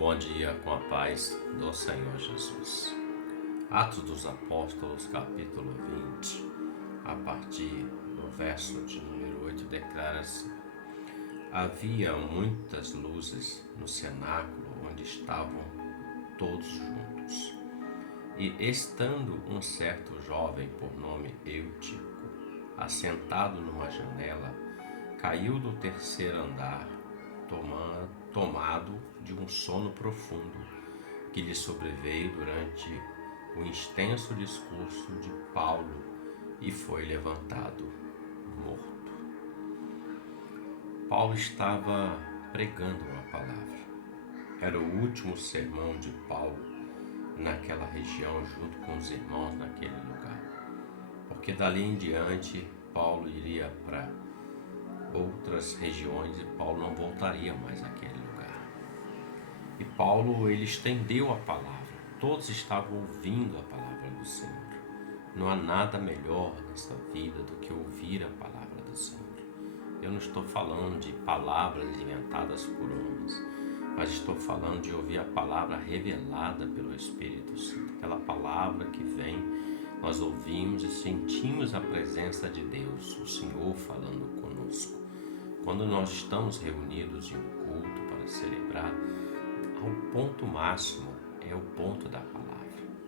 Bom dia com a paz do Senhor Jesus. Atos dos Apóstolos, capítulo 20, a partir do verso de número 8, declara assim: Havia muitas luzes no cenáculo onde estavam todos juntos. E estando um certo jovem por nome Eutico, assentado numa janela, caiu do terceiro andar, tomado de um sono profundo que lhe sobreveio durante o extenso discurso de Paulo e foi levantado morto. Paulo estava pregando uma palavra. Era o último sermão de Paulo naquela região, junto com os irmãos naquele lugar, porque dali em diante Paulo iria para outras regiões e Paulo não voltaria mais àquele lugar. E Paulo, ele estendeu a palavra. Todos estavam ouvindo a palavra do Senhor. Não há nada melhor nessa vida do que ouvir a palavra do Senhor. Eu não estou falando de palavras inventadas por homens, mas estou falando de ouvir a palavra revelada pelo Espírito Santo. Aquela palavra que vem, nós ouvimos e sentimos a presença de Deus, o Senhor falando conosco. Quando nós estamos reunidos em um culto para celebrar, ao ponto máximo é o ponto da palavra.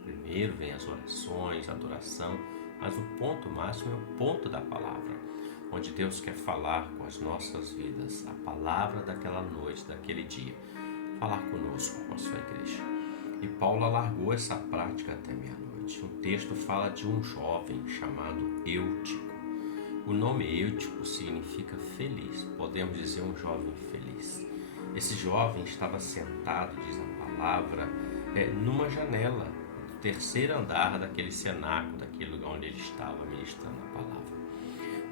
Primeiro vem as orações, a adoração, mas o ponto máximo é o ponto da palavra, onde Deus quer falar com as nossas vidas, a palavra daquela noite, daquele dia, falar conosco, com a sua igreja. E Paulo alargou essa prática até meia-noite. Um texto fala de um jovem chamado Eutico. O nome Eutico significa feliz, podemos dizer um jovem feliz. Esse jovem estava sentado, diz a palavra, numa janela do terceiro andar daquele cenáculo, daquele lugar onde ele estava ministrando a palavra.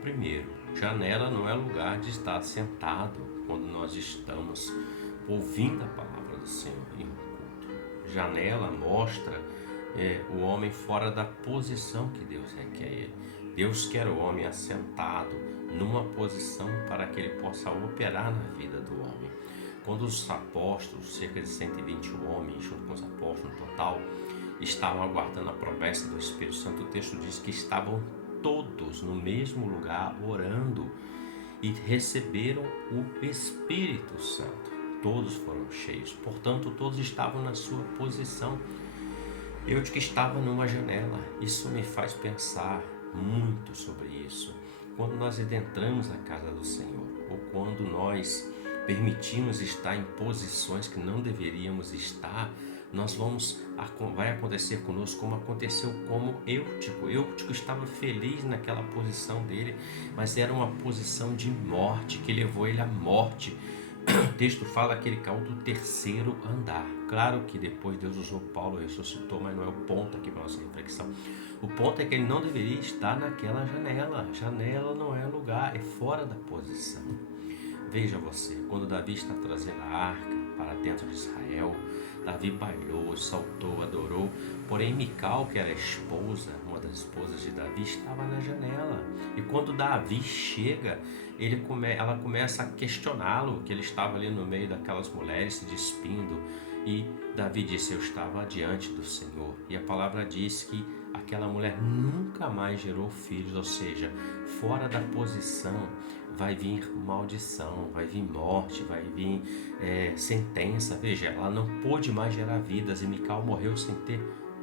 Primeiro, janela não é lugar de estar sentado quando nós estamos ouvindo a palavra do Senhor em um culto. Janela mostra o homem fora da posição que Deus requer ele. Deus quer o homem assentado numa posição para que ele possa operar na vida do homem. Quando os apóstolos, cerca de 120 homens, junto com os apóstolos no total, estavam aguardando a promessa do Espírito Santo, o texto diz que estavam todos no mesmo lugar orando e receberam o Espírito Santo. Todos foram cheios, portanto todos estavam na sua posição. Eu que estava numa janela, isso me faz pensar muito sobre isso. Quando nós adentramos a casa do Senhor, ou quando nós permitimos estar em posições que não deveríamos estar, vai acontecer conosco como aconteceu com Eutico. Eutico estava feliz naquela posição dele, mas era uma posição de morte, que levou ele à morte. O texto fala que ele caiu do terceiro andar. Claro que depois Deus usou Paulo, ressuscitou, mas não é o ponto aqui para a nossa reflexão. O ponto é que ele não deveria estar naquela janela. Janela não é lugar, é fora da posição. Veja você, quando Davi está trazendo a arca para dentro de Israel, Davi bailou, saltou, adorou, porém Mical, que era a esposa, uma das esposas de Davi, estava na janela. E quando Davi chega, ela começa a questioná-lo, que ele estava ali no meio daquelas mulheres se despindo, e Davi disse: eu estava diante do Senhor. E a palavra diz que aquela mulher nunca mais gerou filhos, ou seja, fora da posição vai vir maldição, vai vir morte, vai vir sentença. Veja, ela não pôde mais gerar vidas e Mical morreu sem ter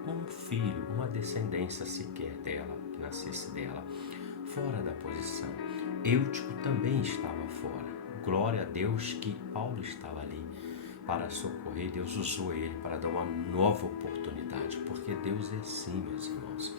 um filho, uma descendência sequer dela, que nascesse dela, fora da posição. Eutico também estava fora. Glória a Deus que Paulo estava ali para socorrer. Deus usou ele para dar uma nova oportunidade, porque Deus é assim, meus irmãos.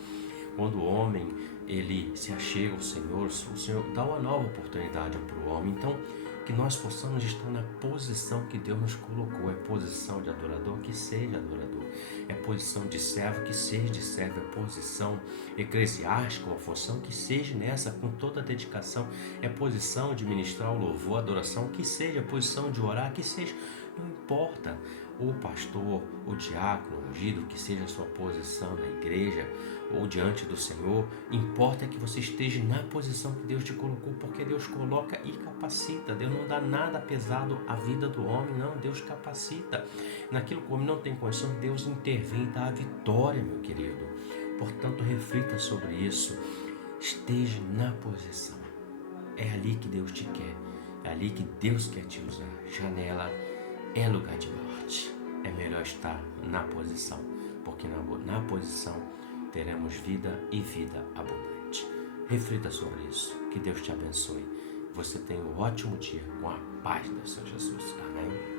Quando o homem ele se achega ao Senhor, o Senhor dá uma nova oportunidade para o homem. Então, que nós possamos estar na posição que Deus nos colocou. É posição de adorador, que seja adorador. É posição de servo, que seja de servo. É posição eclesiástica, uma função, que seja nessa com toda a dedicação. É posição de ministrar o louvor, a adoração, que seja. Posição de orar, que seja. Não importa o pastor, o diácono, o ungido, que seja a sua posição na igreja ou diante do Senhor, importa que você esteja na posição que Deus te colocou, porque Deus coloca e capacita. Deus não dá nada pesado à vida do homem, não. Deus capacita. Naquilo que o homem não tem condição, Deus intervém e dá a vitória, meu querido. Portanto, reflita sobre isso. Esteja na posição. É ali que Deus te quer. É ali que Deus quer te usar. Janela é lugar de morte. É melhor estar na posição, porque na posição teremos vida e vida abundante. Reflita sobre isso. Que Deus te abençoe. Você tenha um ótimo dia com a paz do Senhor Jesus. Amém?